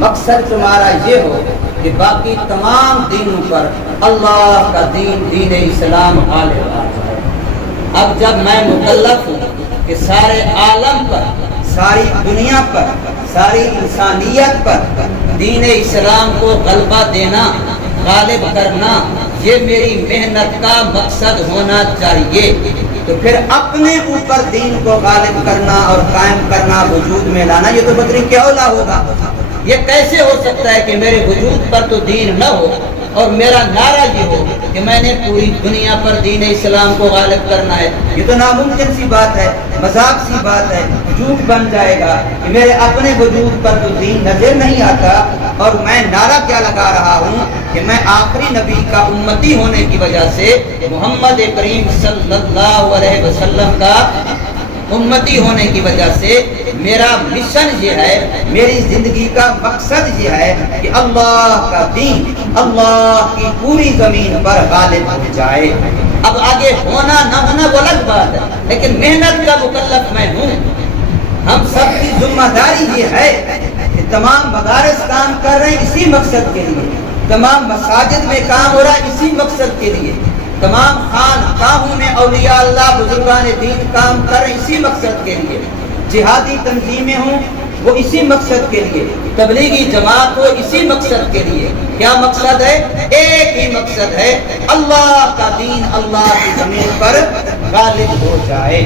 مقصد تمہارا یہ ہو کہ باقی تمام دینوں پر اللہ کا دین، دین اسلام غالب آ جائے۔ اب جب میں مکلف ہوں کہ سارے عالم پر، ساری دنیا پر، ساری انسانیت پر دین اسلام کو غلبہ دینا، غالب کرنا، یہ میری محنت کا مقصد ہونا چاہیے، تو پھر اپنے اوپر دین کو غالب کرنا اور قائم کرنا، وجود میں لانا، یہ تو بدری کیا اولا ہوگا۔ یہ کیسے ہو سکتا ہے کہ میرے وجود پر تو دین نہ ہو اور میرا نعرہ یہ ہو کہ میں نے پوری دنیا پر دین اسلام کو غالب کرنا ہے؟ یہ تو ناممکن سی بات ہے، مذاق سی بات ہے، جھوٹ بن جائے گا کہ میرے اپنے وجود پر تو دین نظر نہیں آتا، اور میں نعرہ کیا لگا رہا ہوں کہ میں آخری نبی کا امتی ہونے کی وجہ سے، محمد کریم صلی اللہ علیہ وسلم کا امتی ہونے کی وجہ سے میرا مشن یہ ہے، میری زندگی کا مقصد یہ ہے کہ اللہ کا دین اللہ کی پوری زمین پر غالب ہو جائے۔ اب آگے ہونا نہ ہونا وہ الگ بات ہے، لیکن محنت کا مکلف میں ہوں۔ ہم سب کی ذمہ داری یہ ہے کہ تمام مدارس کام کر رہے ہیں اسی مقصد کے لیے، تمام مساجد میں کام ہو رہا ہے اسی مقصد کے لیے، تمام خانقاہوں میں اولیاء اللہ بزرگان دین کام کر رہے ہیں اسی مقصد کے لیے، جہادی تنظیمیں ہوں وہ اسی مقصد کے لیے، تبلیغی جماعت ہو اسی مقصد کے لیے۔ کیا مقصد ہے؟ ایک ہی مقصد ہے، اللہ کا دین اللہ کی زمین پر غالب ہو جائے،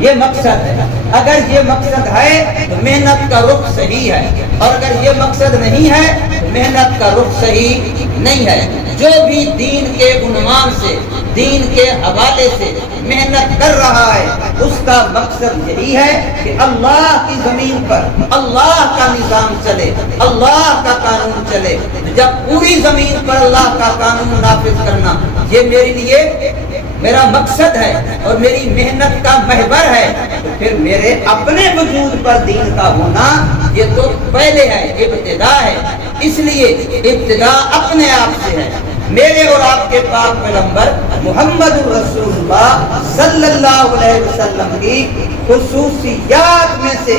یہ مقصد ہے۔ اگر یہ مقصد ہے تو محنت کا رخ صحیح ہے، اور اگر یہ مقصد نہیں ہے تو محنت کا رخ صحیح نہیں ہے۔ جو بھی دین کے عنوان سے، دین کے حوالے سے محنت کر رہا ہے، اس کا مقصد یہی ہے کہ اللہ کی زمین پر اللہ کا نظام چلے، اللہ کا قانون چلے۔ جب پوری زمین پر اللہ کا قانون نافذ کرنا یہ میرے لیے میرا مقصد ہے اور میری محنت کا محور ہے، تو پھر میرے اپنے وجود پر دین کا ہونا یہ تو پہلے ہے، ابتدا ہے۔ اس لیے ابتدا اپنے آپ سے ہے۔ میرے اور آپ کے پاک پیغمبر محمد رسول اللہ صلی اللہ علیہ وسلم کی خصوصیات میں سے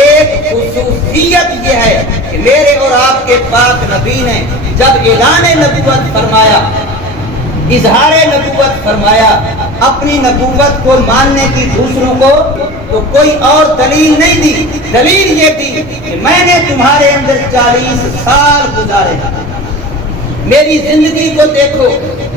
ایک خصوصیت یہ ہے کہ میرے اور آپ کے پاک نبی نے جب اعلان نبوت فرمایا، اظہار نبوت فرمایا، اپنی نبوت کو ماننے کی دوسروں کو، تو کوئی اور دلیل نہیں دی۔ دلیل یہ دی کہ میں نے تمہارے اندر 40 سال گزارے، میری زندگی کو دیکھو،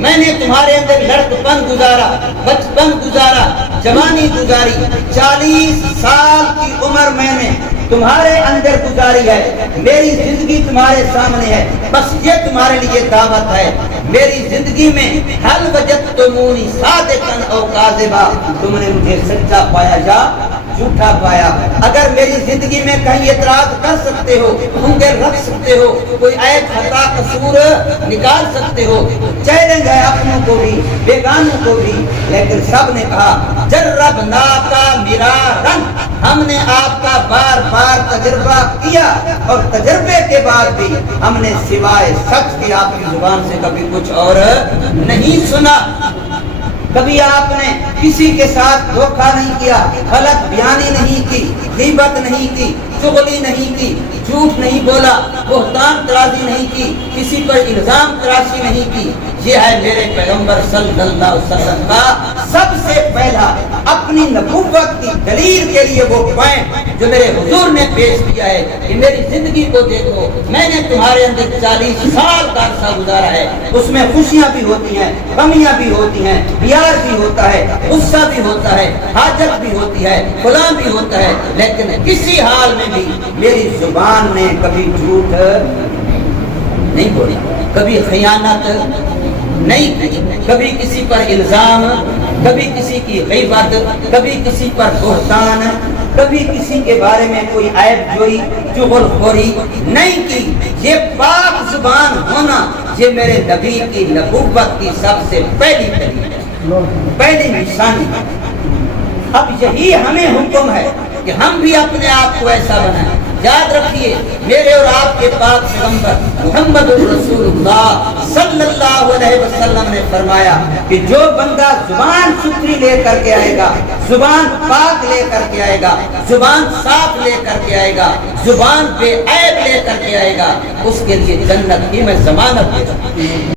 میں نے تمہارے اندر لڑکپن گزارا، بچپن گزارا، جوانی گزاری، 40 سال کی عمر میں نے تمہارے اندر گزاری ہے، میری زندگی تمہارے سامنے ہے، بس یہ تمہارے لیے دعوت ہے۔ میری زندگی میں حل وجدتمونی صادقا او کاذبا، تم نے مجھے سچا پایا یا جھوٹا پایا۔ اگر میری زندگی میں کہیں اعتراض کر سکتے ہو، انگل رکھ سکتے ہو، کوئی عیب خطا قصور نکال سکتے ہو، چیلنج ہے اپنوں کو بھی بیگانوں کو بھی، لیکن سب نے کہا جربناکا مرارا، ہم نے آپ کا بار بار تجربہ کیا، اور تجربے کے بعد بھی ہم نے سوائے سچ کی آپ کی زبان سے کبھی کچھ اور نہیں سنا۔ کبھی آپ نے کسی کے ساتھ دھوکہ نہیں کیا، غلط بیانی نہیں کی، غیبت نہیں کی، چغلی نہیں کی، جھوٹ نہیں بولا، بہتان ترازی نہیں کی، کسی پر الزام تراشی نہیں کی۔ یہ ہے میرے پیغمبر صلی اللہ علیہ وسلم کا سب سے پہلا اپنی نبوت کی دلیل کے لیے وہ پوائنٹ جو میرے حضور نے پیش کیا ہے کہ میری زندگی کو دیکھو، میں نے تمہارے اندر 40 سال کا عرصہ گزارا ہے، اس میں خوشیاں بھی ہوتی ہیں، غمیاں بھی ہوتی ہیں، پیار بھی ہوتا ہے، غصہ بھی ہوتا ہے، حاجت بھی ہوتی ہے، فلاں بھی ہوتا ہے، لیکن کسی حال میں بھی میری زبان نے کبھی جھوٹ نہیں بولی، کبھی خیانت نہیں کی، کبھی کسی پر الزام، کبھی کسی کی غیبت، کبھی کسی پر بہتان، کبھی کسی کے بارے میں کوئی عیب جوئی، چغل خوری نہیں کی۔ یہ پاک زبان ہونا یہ میرے نبی کی نبوت کی سب سے پہلی نشانی۔ اب یہی ہمیں حکم ہے کہ ہم بھی اپنے آپ کو ایسا بنائیں۔ یاد رکھیے میرے اور آپ کے پاک پیغمبر محمد رسول اللہ صلی اللہ علیہ وسلم نے فرمایا کہ جو بندہ زبان ستھری لے کر کے آئے گا، زبان پاک لے کر کے آئے گا، زبان صاف لے کر کے آئے گا، زبان بے عیب لے کر کے آئے گا اس کے لیے جنت کی میں ضمانت دیتا ہوں۔